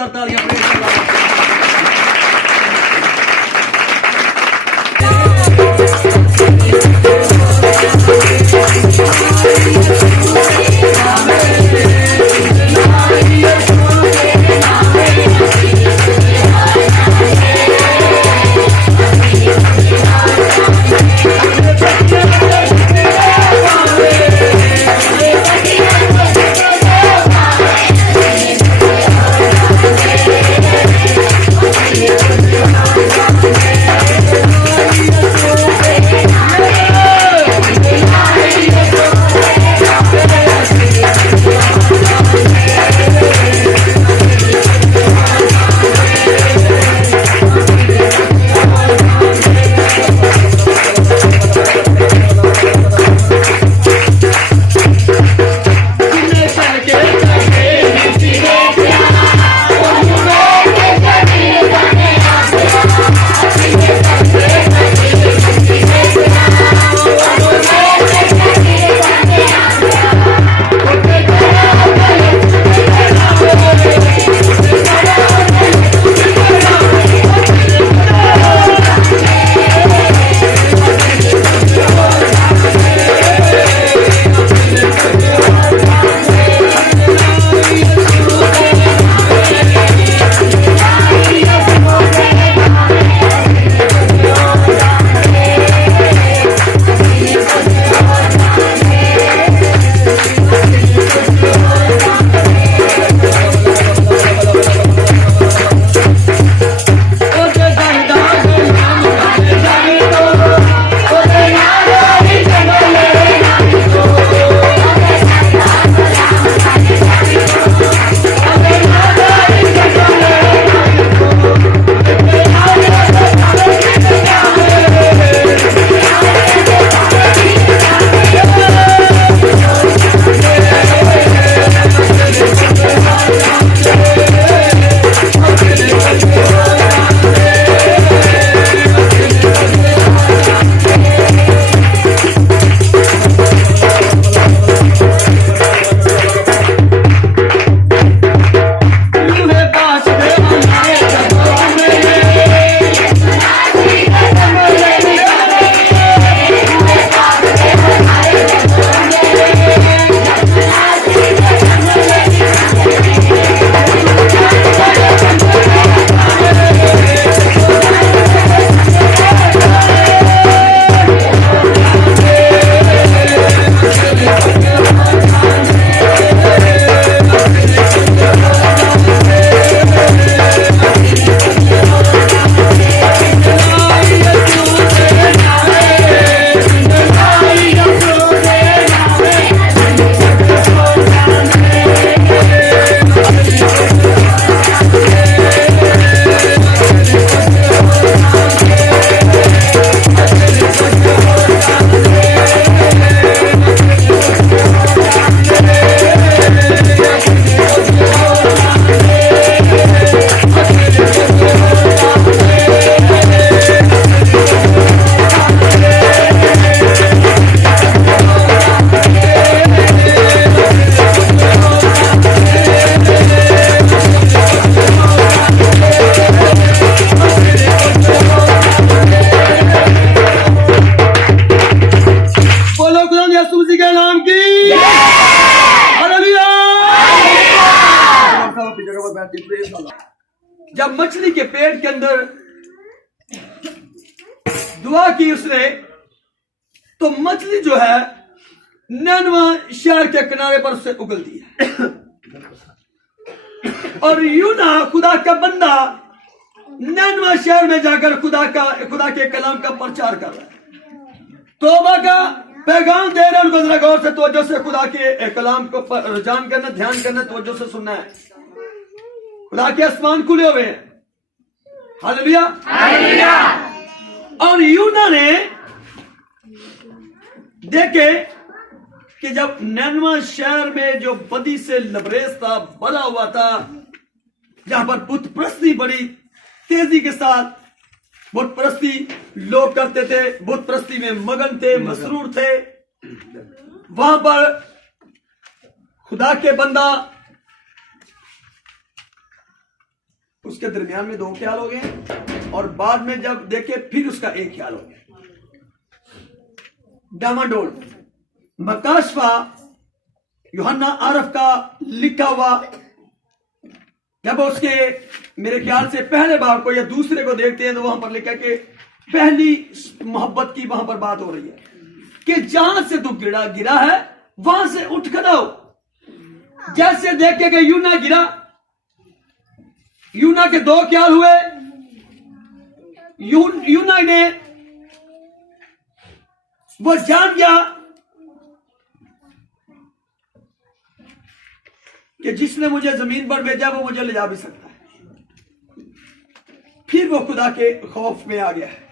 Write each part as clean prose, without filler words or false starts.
जोरदार तालियां। जब मछली के पेट के अंदर दुआ की उसने, तो मछली जो है नैनवा शहर के किनारे पर उससे उगलती है। और यूना खुदा का बंदा नैनवा शहर में जाकर खुदा के कलाम का प्रचार कर रहा है, तौबा का पैगाम दे रहे हैं। उनको जरा गौर से तवज्जो से खुदा के कलाम को रुझान करना, ध्यान करना, तवज्जो से सुनना है। खुदा के आसमान खुले हुए हैं। Hallelujah, hallelujah. और यूना ने देखे कि जब नैनवा शहर में जो बदी से लबरेज था, भरा हुआ था, जहां पर बुत परस्ती बड़ी तेजी के साथ बुत परस्ती लोग करते थे, बुत परस्ती में मगन थे, मसरूर थे, वहां पर खुदा के बंदा उसके दरमियान में 2 ख्याल हो गए और बाद में जब देखे फिर उसका 1 ख्याल हो गया। डामाडोल मकाशफा यूहन्ना आरफ का लिखा हुआ, जब उसके मेरे ख्याल से पहले बाब को या दूसरे को देखते हैं तो वहां पर लिखा कि पहली मोहब्बत की वहां पर बात हो रही है कि जहां से तू गिरा है वहां से उठ खड़ा हो। जैसे देखे कि यूना गिरा, यूना के 2 ख्याल हुए। यूना ने वो जान गया कि जिसने मुझे जमीन पर भेजा वो मुझे ले जा भी सकता है। फिर वो खुदा के खौफ में आ गया है।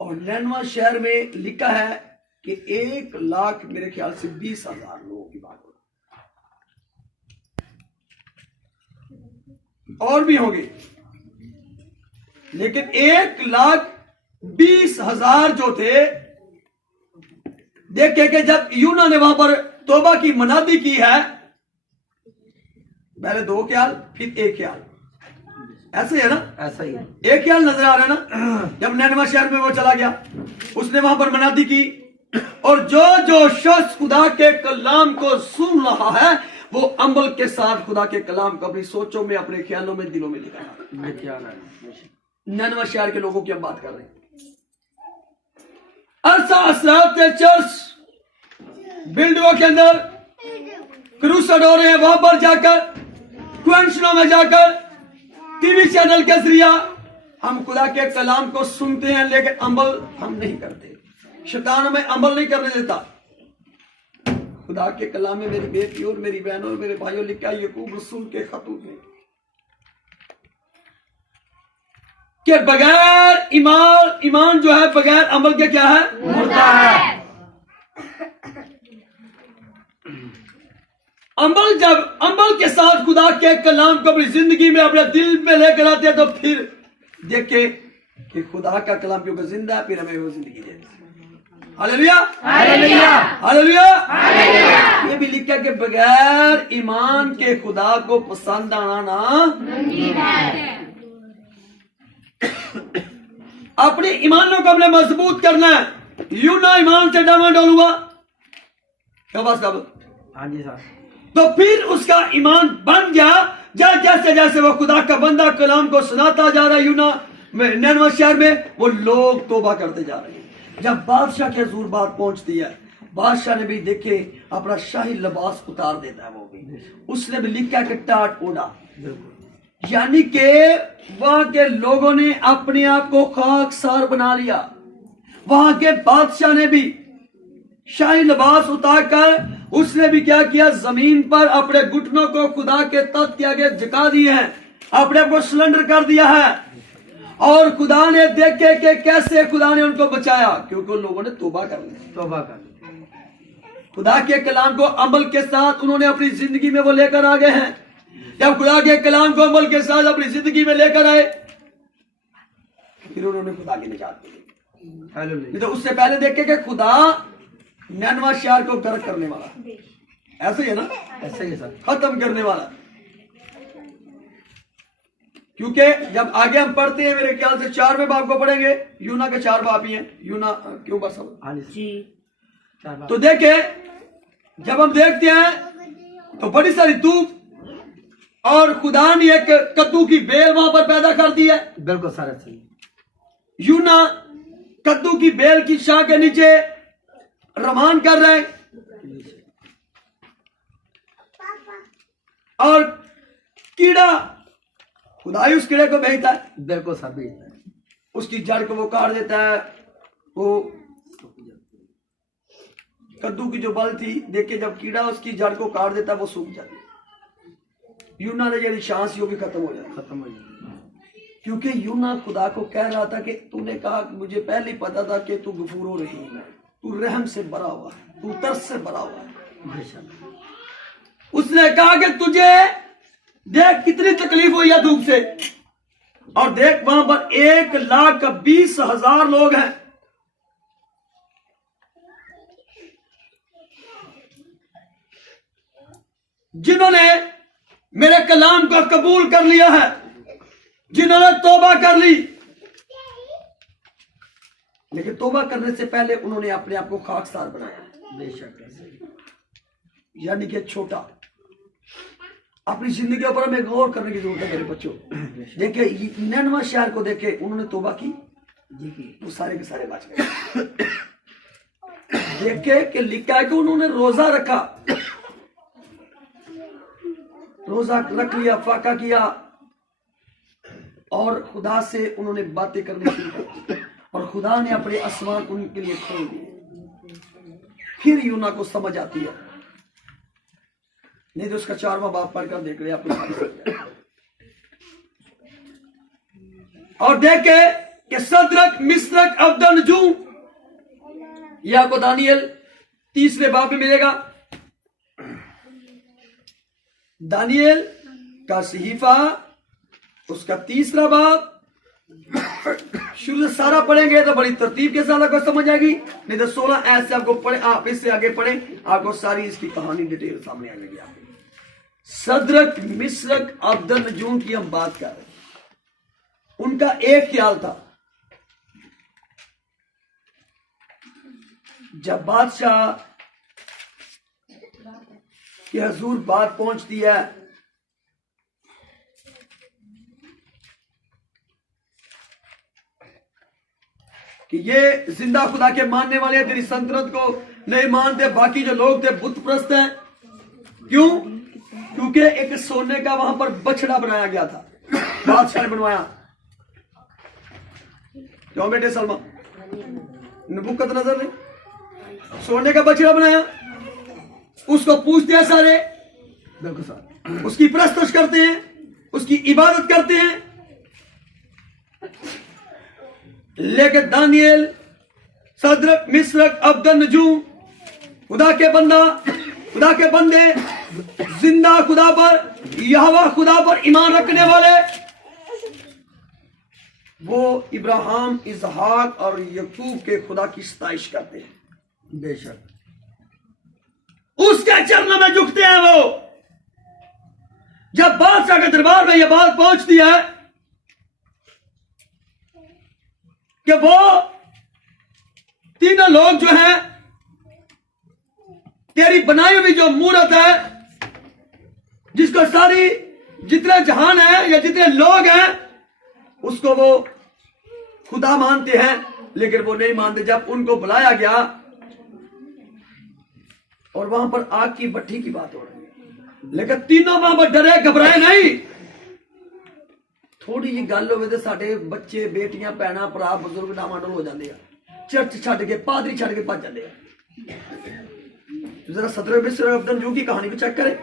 और नैनवा शहर में लिखा है कि 1 लाख मेरे ख्याल से 20,000 लोगों की बात हो, और भी होंगे, लेकिन 1,20,000 जो थे, देखे कि जब यूना ने वहां पर तौबा की मनादी की है, पहले 2 ख्याल फिर 1 ख्याल, ऐसे है ना, ऐसा ही है। 1 ख्याल नजर आ रहा है ना। जब नैनवा शहर में वो चला गया, उसने वहां पर मनादी की, और जो शख्स खुदा के कलाम को सुन रहा है वो अमल के साथ खुदा के कलाम को अपनी सोचों में, अपने ख्यालों में, दिलों में लेकर आ। नैनवा शहर के लोगों की हम बात कर रहे हैं। अरसा असरात चर्च बिल्डिंगों के अंदर क्रूसेड हो रहे हैं, वहां पर जाकर कन्वेंशनों में जाकर टीवी चैनल के जरिया हम खुदा के कलाम को सुनते हैं, लेकिन अमल हम नहीं करते। शैतान हमें अमल नहीं करने देता। खुदा के कलाम में मेरी बेटी और मेरी बहनों और मेरे भाइयों लिखा यकूब रसूल के खतूत में कि बगैर ईमान जो है बगैर अमल के क्या है, मुर्दा है। जब अमल के साथ खुदा के कलाम को अपनी जिंदगी में अपने दिल पे लेकर आते हैं तो फिर देखे कि खुदा का कलाम क्योंकि जिंदा है, फिर हमें वो जिंदगी देती है। Hallelujah, hallelujah, hallelujah, hallelujah. ये भी लिखा कि बगैर ईमान के खुदा को पसंद आना ना मुमकिन है। अपने ईमानों को हमने मजबूत करना है। यूना ईमान से डामाडोल हुआ, कब हाँ जी साहब, तो फिर उसका ईमान बन गया। जैसे जैसे वो खुदा का बंदा कलाम को सुनाता जा रहा है यूना में, नैनवा शहर में, वो लोग तौबा करते जा रहे हैं। जब बादशाह के हजूर बात पहुंचती है, बादशाह ने भी देखे अपना शाही लिबास उतार देता है। वो भी उसने भी लिखा कि टाट ओढ़ा, यानी कि वहां के लोगों ने अपने आप को खाकसार बना लिया। वहां के बादशाह ने भी शाही लिबास उतारकर उसने भी क्या किया, जमीन पर अपने घुटनों को खुदा के तख्त के आगे झुका दिए हैं, अपने को सिलेंडर कर दिया है। और खुदा ने देखे कि कैसे खुदा ने उनको बचाया, क्योंकि उन लोगों ने तौबा कर ली। खुदा के कलाम को अमल के साथ उन्होंने अपनी जिंदगी में वो लेकर आ गए हैं। जब खुदा के कलाम को अमल के साथ अपनी जिंदगी में लेकर आए, फिर उन्होंने खुदा की निजात दी। तो उससे पहले देखे कि खुदा नैनवा शहर को गर्क करने वाला, ऐसे ही है ना, ऐसा ही है सर, खत्म करने वाला। क्योंकि जब आगे हम पढ़ते हैं, मेरे ख्याल से 4वें बाब को पढ़ेंगे, यूना के 4 बाब ही हैं। यूना क्यों बस जी, तो देखे जब हम देखते हैं तो बड़ी सारी धूप, और खुदा ने एक कद्दू की बेल वहां पर पैदा कर दी है। बिल्कुल सर, ऐसे ही। यूना कद्दू की बेल की शाख के नीचे रमान कर रहे हैं, और कीड़ा, खुदा ही उस कीड़े को भेजता है। बिल्कुल सर, भेजता है। उसकी जड़ को वो काट देता है। वो कद्दू की जो बल थी, देखिए जब कीड़ा उसकी जड़ को काट देता है वो सूख जाती है। यूना ने जड़ी सांस वो भी खत्म हो जाती, खत्म हो जाती। क्योंकि यूना खुदा को कह रहा था कि तूने कहा, मुझे पहले ही पता था कि तू गफूर रहीम है, तू रहम से भरा हुआ है, तू तरस से भरा हुआ है। उसने कहा कि तुझे देख कितनी तकलीफ हुई है धूप से, और देख वहां पर 1,20,000 लोग हैं। जिन्होंने मेरे कलाम को कबूल कर लिया है, जिन्होंने तौबा कर ली, लेकिन तौबा करने से पहले उन्होंने अपने आप को खाकसार बनाया। बेशक यानी कि छोटा। अपनी जिंदगी पर हमें गौर करने की जरूरत है मेरे बच्चों। देखिए निनवे शहर को देखे, उन्होंने तौबा की जी की वो सारे के सारे बच गए। देखे कि लिखा है कि उन्होंने रोजा रखा, रोजा रख लिया, फाका किया और खुदा से उन्होंने बातें करनी शुरू की और खुदा ने अपने आसमान उनके लिए खोल दिए। फिर यूना को समझ आती है, नहीं तो उसका 4वां बाब पढ़कर देख रहे आपको सारी समझ आएगी। और देखे कि सदरक मिस्रक अब्दनजू, यह आपको दानियल 3 बाब में मिलेगा। दानियल का सहीफा उसका 3 बाब, शुरू से सारा पढ़ेंगे तो बड़ी तरतीब के साथ आपको समझ आएगी, नहीं तो 16 ऐसे आपको पढ़े, आप इससे आगे पढ़े आपको सारी इसकी कहानी डिटेल सामने आ जाएगी आपकी। सदरक मिस्रक अब्दनजू की हम बात कर रहे हैं। उनका एक ख्याल था, जब बादशाह के हजूर बात पहुंचती है कि ये जिंदा खुदा के मानने वाले तेरी सल्तनत को नहीं मानते, बाकी जो लोग थे बुत प्रस्त हैं। क्यों? क्योंकि एक सोने का वहां पर बछड़ा बनाया गया था, बादशाह ने बनवाया। क्यों बेटे सलमा? नबूकदनजर ने सोने का बछड़ा बनाया, उसको पूजते हैं सारे, बिल्कुल सर, उसकी प्रस्तुत करते हैं, उसकी इबादत करते हैं। लेकिन दानियल, सदरक मिस्रक अब्दनजू, खुदा के बंदा, खुदा के बंदे, जिंदा खुदा पर, यहोवा खुदा पर ईमान रखने वाले, वो इब्राहिम, इसहाक और यकूब के खुदा की सताइश करते हैं। बेशक उसके चरणों में झुकते हैं। वो जब बादशाह के दरबार में यह बात पहुंचती है कि वो तीनों लोग जो हैं, तेरी बनाई हुई जो मूरत है, जिसको सारी जितने जहान है या जितने लोग हैं उसको वो खुदा मानते हैं, लेकिन वो नहीं मानते। जब उनको बुलाया गया और वहां पर आग की भट्टी की बात हो रही है, लेकिन तीनों वहां पर डरे घबराए नहीं। थोड़ी जी गल हो साडे बच्चे, बेटियां, भैणां, भरा, बुजुर्ग डामाडोल हो जाते हैं, चर्च छड़ के, पादरी छड़ के भज जाते हैं। जरा सदर मिस्र अब्दनजू की कहानी को चेक करें।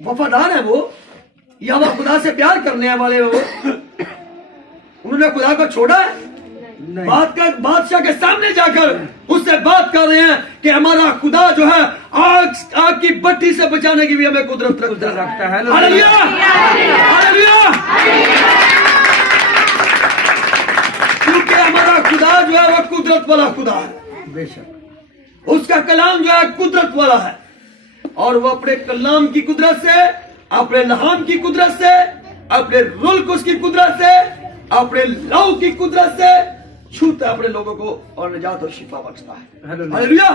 वफादार है वो, यहोवा खुदा से प्यार करने वाले वो, उन्होंने खुदा को छोड़ा है। बादशाह के सामने जाकर उससे बात कर रहे हैं कि हमारा खुदा जो है आग की भट्टी से बचाने की भी हमें कुदरत रखता है। Hallelujah, hallelujah. क्योंकि हमारा खुदा जो है वह कुदरत वाला खुदा है। बेशक उसका कलाम जो है कुदरत वाला है, और वो अपने कलाम की कुदरत से, अपने लहाम की कुदरत से, अपने रुल्क की कुदरत से, अपने लहू की कुदरत से छूता है अपने लोगों को और निजात और शिफा बख्शता है। हालेलुया।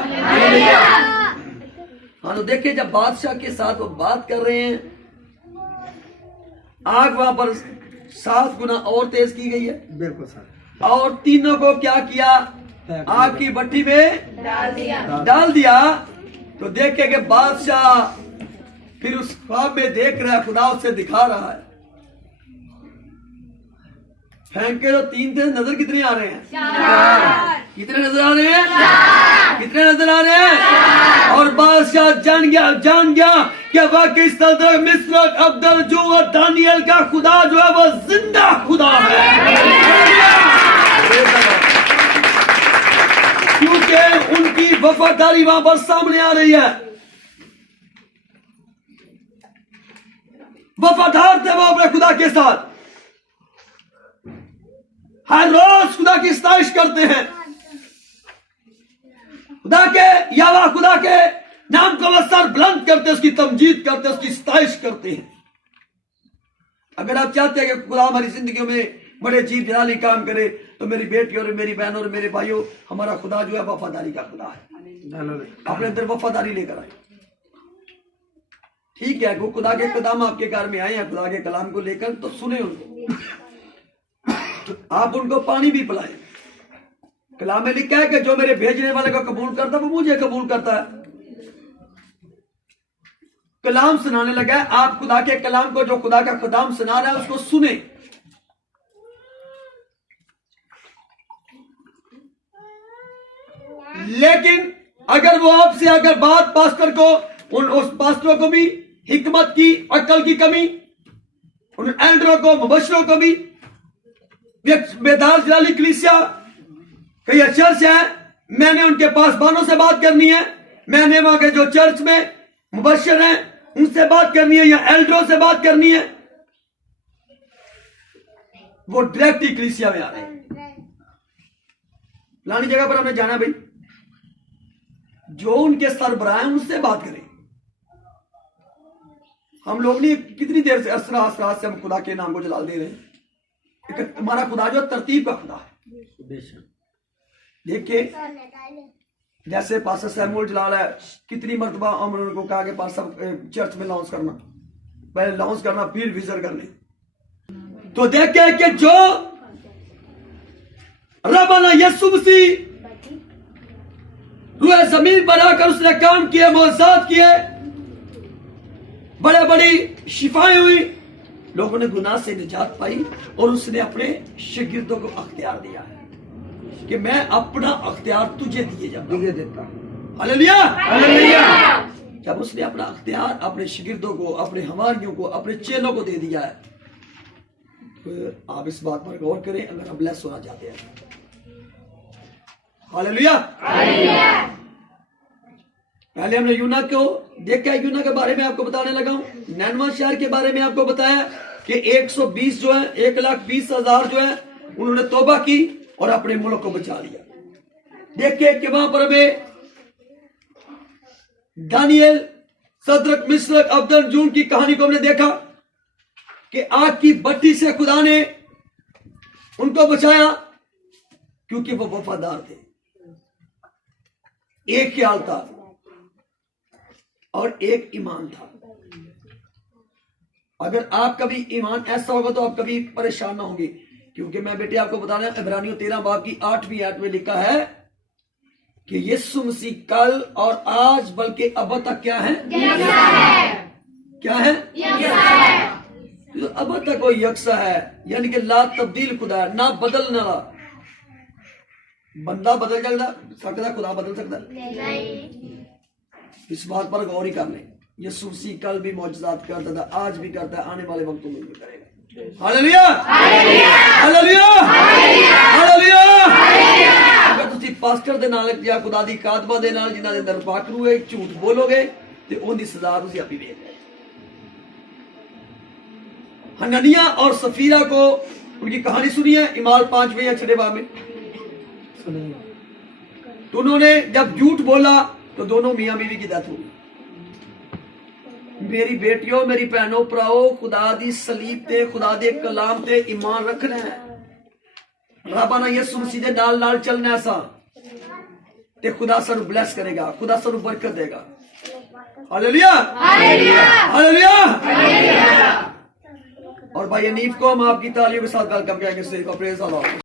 हाँ, तो देखिए जब बादशाह के साथ वो बात कर रहे हैं, आग वहां पर 7 गुना और तेज की गई है। बिल्कुल सर, और तीनों को क्या किया? आग की भट्टी में डाल दिया। तो देखे कि बादशाह फिर उस ख्वाब में देख रहा है, खुदा उससे दिखा रहा है। फेंक के तो 3 थे, नजर कितने आ रहे हैं? 4। कितने नजर आ रहे हैं? कितने नजर आ रहे हैं? और बादशाह जान गया कि वाकई सदरक मिस्रक अब्दनजू और दानियल का खुदा जो है वो जिंदा खुदा है। क्योंकि उनकी वफादारी वहां पर सामने आ रही है। वफादार थे वो अपने खुदा के साथ, हर रोज खुदा की सताइश करते हैं। खुदा के यहोवा खुदा के नाम का वह सर बुलंद करते, उसकी तमजीद करते, उसकी सताइश करते हैं। अगर आप चाहते हैं कि खुदा हमारी जिंदगियों में बड़े जीत जलाली काम करे, तो मेरी बेटी और मेरी बहनों और मेरे भाइयों, हमारा खुदा जो है वफादारी का खुदा है। अपने अंदर वफादारी लेकर आए। ठीक है, वो खुदा के कदम आपके घर में आए हैं खुदा के कलाम को लेकर, तो सुने उनको, तो आप उनको पानी भी पिलाएं। कलाम में लिखा है कि जो मेरे भेजने वाले को कबूल करता है वो मुझे कबूल करता है। कलाम सुनाने लगा है, आप खुदा के कलाम को, जो खुदा का कलाम सुना रहा है, उसको सुने। लेकिन अगर वो आपसे अगर बात पास्टर को, उस पास्टरों को भी हिकमत की, अक्ल की कमी, उन एल्डरों को, मुबशरों को भी, बेदार जलाली कलीसिया कई चर्च है, मैंने उनके पास बानों से बात करनी है, मैंने वहां के जो चर्च में मुबशर हैं उनसे बात करनी है, या एल्डरों से बात करनी है, वो डायरेक्ट ही कलीसिया में आ रहे हैं। फलानी जगह पर हमने जाना भाई, जो उनके सरबराह हैं उनसे बात करें। हम लोग नहीं, कितनी देर से असरा से हम खुदा के नाम को जलाल दे रहे हैं। हमारा खुदा जो तरतीब का खुदा है। देखिए, जैसे पास्टर सैमुअल जलाल है, कितनी मर्तबा हमने उनको कहा कि पास्टर चर्च में लॉन्च करना, पहले लॉन्च करना फिर विजर करने। तो देखे कि जो रबाना यीशु मसीह रूह जमीन पर आकर उसने काम किए, मौजूद किए, बड़े बड़ी शिफाएं हुई, लोगों ने गुनाह से निजात पाई, और उसने अपने शागिर्दों को अख्तियार दिया है कि मैं अपना अख्तियार तुझे दिए देता हूं। Hallelujah, hallelujah. जब उसने अपना अख्तियार अपने शागिर्दों को, अपने हवारियों को, अपने चेलों को दे दिया है, तो आप इस बात पर गौर करें अगर आप ब्लेस होना चाहते हैं। Hallelujah, hallelujah. पहले हमने यूना को देखा, यूना के बारे में आपको बताने लगा हूं। नैनवा शहर के बारे में आपको बताया कि 120 जो है, 1,20,000 जो है, उन्होंने तौबा की और अपने मुल्क को बचा लिया। देखिए कि वहां पर हमें दानियल, सदरक, मिस्रक, अब्दल जून की कहानी को हमने देखा कि आग की भट्टी से खुदा ने उनको बचाया, क्योंकि वो वफादार थे। एक ख्याल था और एक ईमान था। अगर आप कभी ईमान ऐसा होगा तो आप कभी परेशान ना होंगे, क्योंकि मैं बेटे आपको बता रहा हूं, इब्रानियों 13 बाब की 8वीं आयत में लिखा है कि यीशु मसीह कल और आज बल्कि अब तक क्या है, क्या है, तो अब तक वो यकसा है, यानी कि ला तब्दील खुदा है, ना बदलने वाला। बंदा बदल सकता, खुदा बदल सकता नहीं। इस बात पर गौर ही कर लें। यीशु मसीह कल भी मौजूदात करता था, आज भी करता है, आने वाले वक्तों में भी करेगा। Hallelujah, hallelujah, hallelujah. अगर तुसी पास्टर दे नाल या खुदा दी कादमा दे नाल जिन्हां दे अंदर पाकरू है झूठ बोलोगे ते ओदी सजा तुसी आपी वेख लो। हननिया और सफीरा को उनकी कहानी सुनी है इमाल 5वें या 6वें बाब में। तो उन्होंने जब झूठ बोला तो दोनों मियां बीवी की डेथ हो गई। मेरी बेटियों, मेरी भैनों, भराओ, खुदा दी सलीब ते, खुदा दे कलाम ते ईमान रखना है। रबाना यीशु मसीह दे नाल नाल चलना है सा ते खुदा सानू ब्लेस करेगा, खुदा सानू बरकत देगा। Hallelujah, hallelujah, hallelujah. और भाई अनीफ को हम आपकी तालियों के साथ वेलकम करेंगे। Praise the Lord.